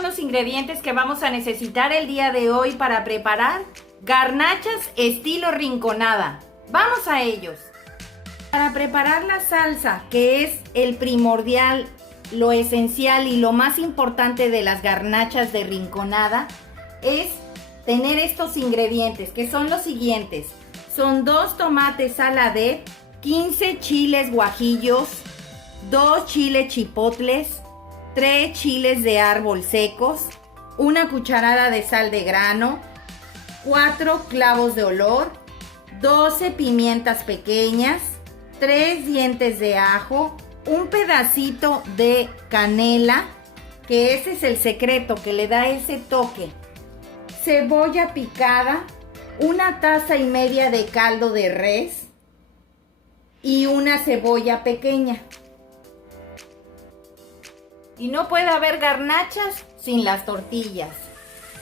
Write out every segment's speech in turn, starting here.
son los ingredientes que vamos a necesitar el día de hoy para preparar garnachas estilo rinconada. ¡Vamos a ellos! Para preparar la salsa, que es el primordial, lo esencial y lo más importante de las garnachas de rinconada, es tener estos ingredientes, que son los siguientes. Son 2 tomates saladet, 15 chiles guajillos, 2 chiles chipotles, 3 chiles de árbol secos, 1 cucharada de sal de grano, 4 clavos de olor, 12 pimientas pequeñas, 3 dientes de ajo, un pedacito de canela, que ese es el secreto que le da ese toque, cebolla picada, 1 taza y media de caldo de res y 1 cebolla pequeña. Y no puede haber garnachas sin las tortillas.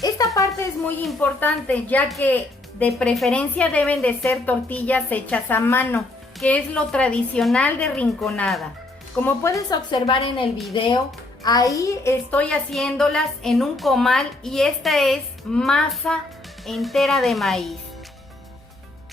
Esta parte es muy importante, ya que de preferencia deben de ser tortillas hechas a mano, que es lo tradicional de rinconada. Como puedes observar en el video, ahí estoy haciéndolas en un comal y esta es masa entera de maíz.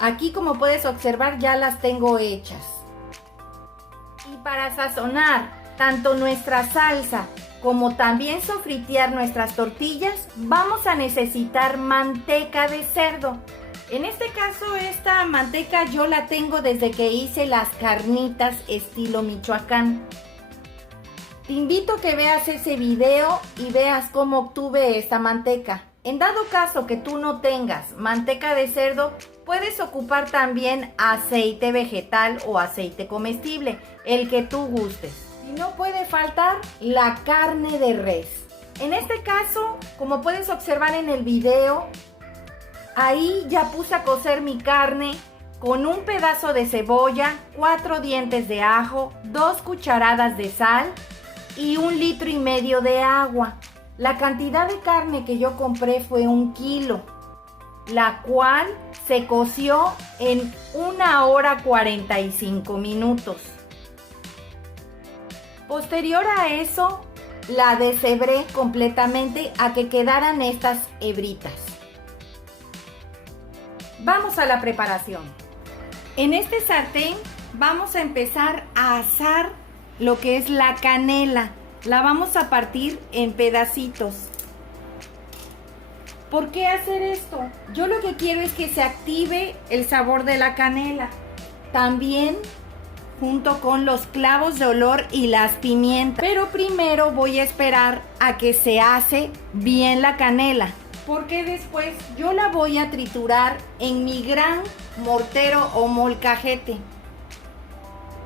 Aquí, como puedes observar, ya las tengo hechas. Y para sazonar tanto nuestra salsa como también sofritear nuestras tortillas, vamos a necesitar manteca de cerdo. En este caso, esta manteca yo la tengo desde que hice las carnitas estilo Michoacán. Te invito a que veas ese video y veas cómo obtuve esta manteca. En dado caso que tú no tengas manteca de cerdo, puedes ocupar también aceite vegetal o aceite comestible, el que tú gustes. Y no puede faltar la carne de res. En este caso, como puedes observar en el video, ahí ya puse a cocer mi carne con un pedazo de cebolla, 4 dientes de ajo, 2 cucharadas de sal y 1,5 litros de agua. La cantidad de carne que yo compré fue 1 kilo, la cual se coció en 1 hora 45 minutos. Posterior a eso, la deshebré completamente a que quedaran estas hebritas. Vamos a la preparación. En este sartén vamos a empezar a asar lo que es la canela. La vamos a partir en pedacitos. ¿Por qué hacer esto? Yo lo que quiero es que se active el sabor de la canela. También junto con los clavos de olor y las pimientas. Pero primero voy a esperar a que se ase bien la canela, porque después yo la voy a triturar en mi gran mortero o molcajete,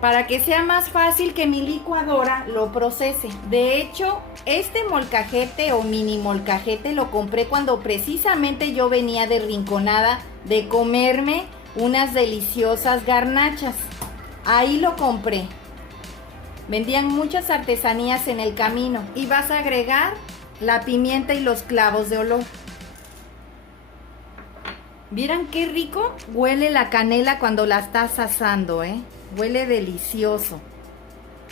para que sea más fácil que mi licuadora lo procese. De hecho, este molcajete o mini molcajete lo compré cuando precisamente yo venía de rinconada de comerme unas deliciosas garnachas. Ahí lo compré. Vendían muchas artesanías en el camino. Y vas a agregar la pimienta y los clavos de olor. ¿Vieran qué rico huele la canela cuando la estás asando, Huele delicioso.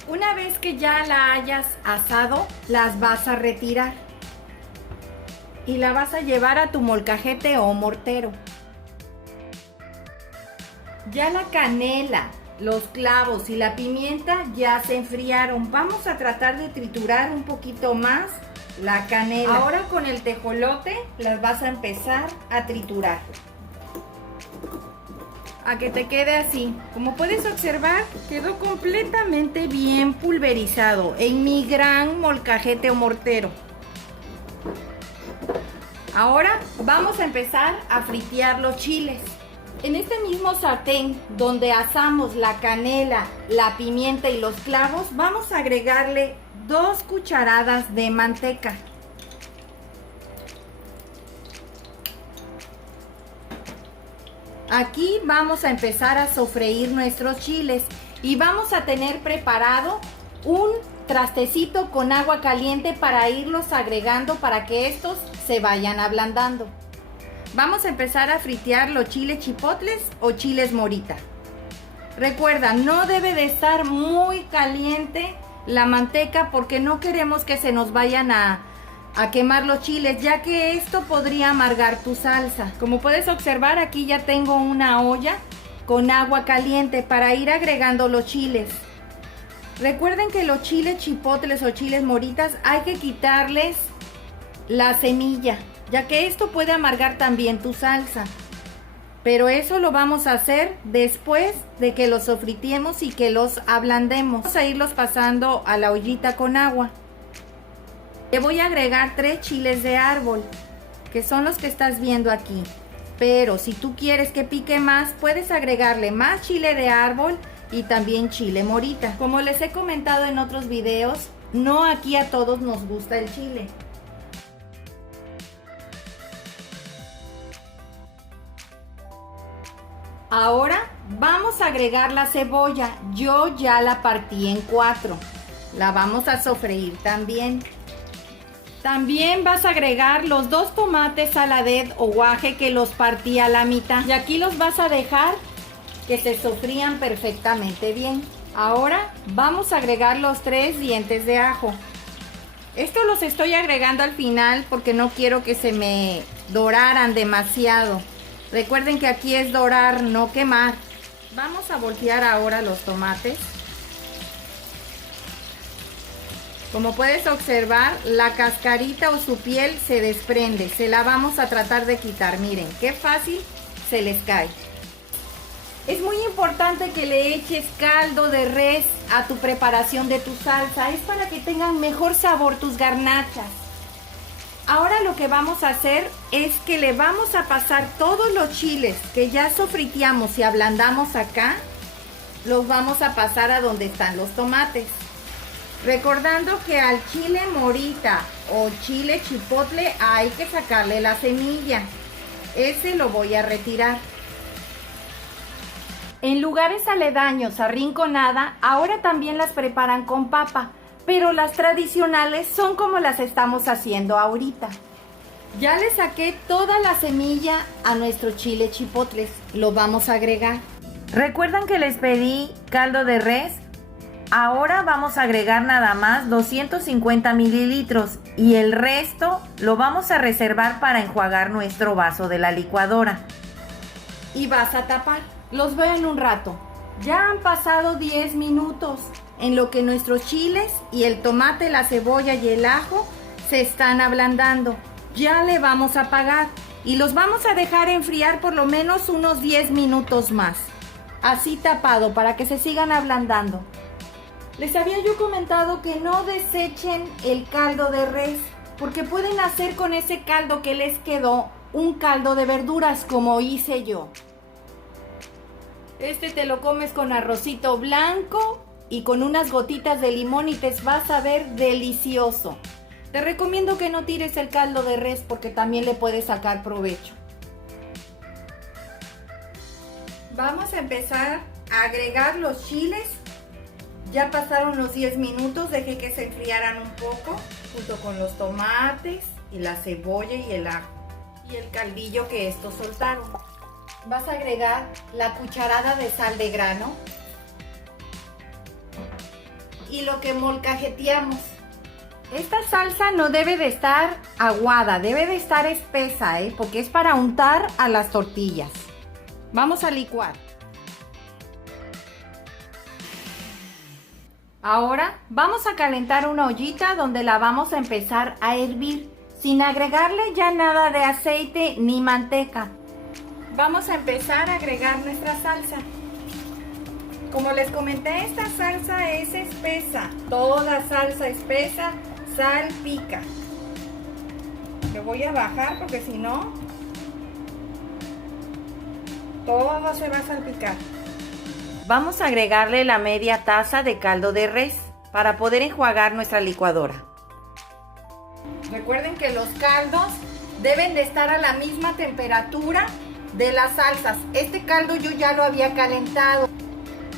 Una vez que ya la hayas asado, las vas a retirar. Y la vas a llevar a tu molcajete o mortero. Ya la canela, los clavos y la pimienta ya se enfriaron. Vamos a tratar de triturar un poquito más la canela. Ahora con el tejolote las vas a empezar a triturar, a que te quede así. Como puedes observar, quedó completamente bien pulverizado en mi gran molcajete o mortero. Ahora vamos a empezar a fritear los chiles. En este mismo sartén donde asamos la canela, la pimienta y los clavos, vamos a agregarle 2 cucharadas de manteca. Aquí vamos a empezar a sofreír nuestros chiles y vamos a tener preparado un trastecito con agua caliente para irlos agregando para que estos se vayan ablandando. Vamos a empezar a fritear los chiles chipotles o chiles morita. Recuerda, no debe de estar muy caliente la manteca porque no queremos que se nos vayan a a quemar los chiles, ya que esto podría amargar tu salsa. Como puedes observar, aquí ya tengo una olla con agua caliente para ir agregando los chiles. Recuerden que los chiles chipotles o chiles moritas hay que quitarles la semilla, ya que esto puede amargar también tu salsa. Pero eso lo vamos a hacer después de que los sofritiemos y que los ablandemos. Vamos a irlos pasando a la ollita con agua. Le voy a agregar 3 chiles de árbol, que son los que estás viendo aquí. Pero si tú quieres que pique más, puedes agregarle más chile de árbol y también chile morita. Como les he comentado en otros videos, no aquí a todos nos gusta el chile. Ahora vamos a agregar la cebolla. Yo ya la partí en 4. La vamos a sofreír también. También vas a agregar los 2 tomates saladet o guaje que los partí a la mitad. Y aquí los vas a dejar que se sofrían perfectamente bien. Ahora vamos a agregar los 3 dientes de ajo. Estos los estoy agregando al final porque no quiero que se me doraran demasiado. Recuerden que aquí es dorar, no quemar. Vamos a voltear ahora los tomates. Como puedes observar, la cascarita o su piel se desprende. Se la vamos a tratar de quitar. Miren, qué fácil se les cae. Es muy importante que le eches caldo de res a tu preparación de tu salsa. Es para que tengan mejor sabor tus garnachas. Ahora lo que vamos a hacer es que le vamos a pasar todos los chiles que ya sofriteamos y ablandamos acá. Los vamos a pasar a donde están los tomates. Recordando que al chile morita o chile chipotle hay que sacarle la semilla. Ese lo voy a retirar. En lugares aledaños a Rinconada, ahora también las preparan con papa, pero las tradicionales son como las estamos haciendo ahorita. Ya le saqué toda la semilla a nuestro chile chipotles. Lo vamos a agregar. ¿Recuerdan que les pedí caldo de res? Ahora vamos a agregar nada más 250 mililitros y el resto lo vamos a reservar para enjuagar nuestro vaso de la licuadora. Y vas a tapar. Los veo en un rato. Ya han pasado 10 minutos en lo que nuestros chiles y el tomate, la cebolla y el ajo se están ablandando. Ya le vamos a apagar y los vamos a dejar enfriar por lo menos unos 10 minutos más. Así tapado para que se sigan ablandando. Les había yo comentado que no desechen el caldo de res, porque pueden hacer con ese caldo que les quedó un caldo de verduras como hice yo. Este te lo comes con arrocito blanco y con unas gotitas de limón y te vas a ver delicioso. Te recomiendo que no tires el caldo de res porque también le puedes sacar provecho. Vamos a empezar a agregar los chiles. Ya pasaron los 10 minutos, dejé que se enfriaran un poco, junto con los tomates y la cebolla y el ajo y el caldillo que estos soltaron. Vas a agregar la cucharada de sal de grano y lo que molcajeteamos. Esta salsa no debe de estar aguada, debe de estar espesa, porque es para untar a las tortillas. Vamos a licuar. Ahora vamos a calentar una ollita donde la vamos a empezar a hervir, sin agregarle ya nada de aceite ni manteca. Vamos a empezar a agregar nuestra salsa. Como les comenté, esta salsa es espesa. Toda salsa espesa salpica. Le voy a bajar porque si no, todo se va a salpicar. Vamos a agregarle la media taza de caldo de res para poder enjuagar nuestra licuadora. Recuerden que los caldos deben de estar a la misma temperatura de las salsas. Este caldo yo ya lo había calentado.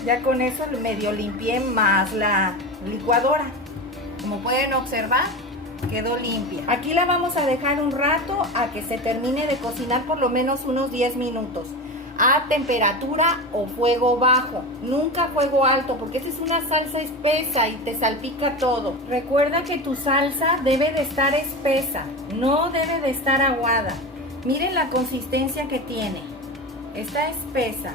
Ya con eso medio limpié más la licuadora. Como pueden observar, quedó limpia. Aquí la vamos a dejar un rato a que se termine de cocinar, por lo menos unos 10 minutos. a temperatura o fuego bajo, nunca fuego alto, porque esta es una salsa espesa y te salpica todo. Recuerda que tu salsa debe de estar espesa, no debe de estar aguada. Miren la consistencia que tiene, está espesa.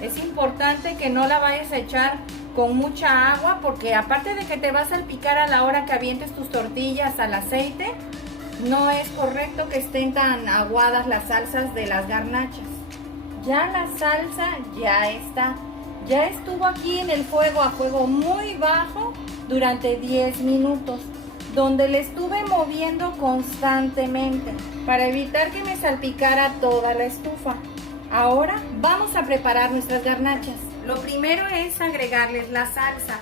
Es importante que no la vayas a echar con mucha agua, porque aparte de que te va a salpicar a la hora que avientes tus tortillas al aceite, no es correcto que estén tan aguadas las salsas de las garnachas. Ya la salsa ya estuvo aquí en el fuego a fuego muy bajo durante 10 minutos, donde le estuve moviendo constantemente para evitar que me salpicara toda la estufa. Ahora vamos a preparar nuestras garnachas. Lo primero es agregarles la salsa.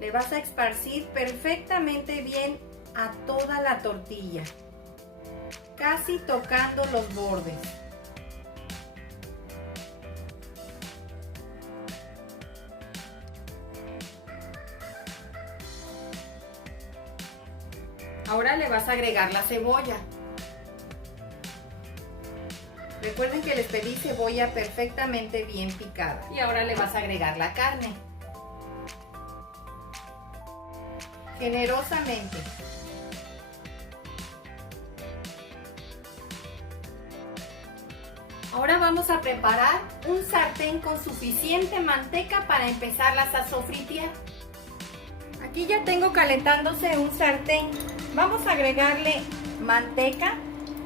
Le vas a esparcir perfectamente bien a toda la tortilla, casi tocando los bordes. Ahora le vas a agregar la cebolla. Recuerden que les pedí cebolla perfectamente bien picada. Y ahora le vas a agregar la carne. Generosamente. Ahora vamos a preparar un sartén con suficiente manteca para empezarlas a sofritear. Aquí ya tengo calentándose un sartén. Vamos a agregarle manteca,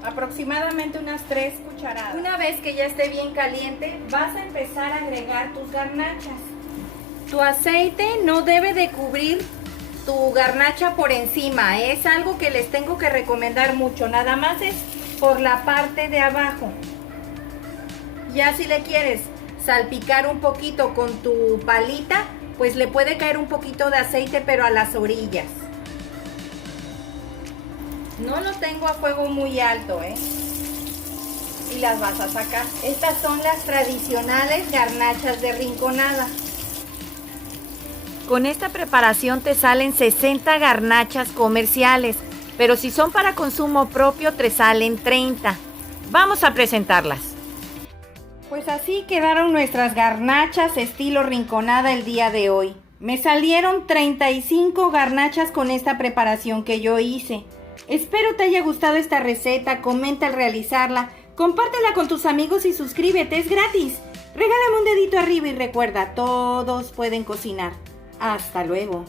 aproximadamente unas 3 cucharadas. Una vez que ya esté bien caliente, vas a empezar a agregar tus garnachas. Tu aceite no debe de cubrir tu garnacha por encima, es algo que les tengo que recomendar mucho, nada más es por la parte de abajo. Ya si le quieres salpicar un poquito con tu palita, pues le puede caer un poquito de aceite, pero a las orillas. No lo tengo a fuego muy alto, y las vas a sacar. Estas son las tradicionales garnachas de rinconada. Con esta preparación te salen 60 garnachas comerciales, pero si son para consumo propio te salen 30. Vamos a presentarlas. Pues así quedaron nuestras garnachas estilo rinconada el día de hoy. Me salieron 35 garnachas con esta preparación que yo hice. Espero te haya gustado esta receta, comenta al realizarla, compártela con tus amigos y suscríbete, es gratis. Regálame un dedito arriba y recuerda, todos pueden cocinar. Hasta luego.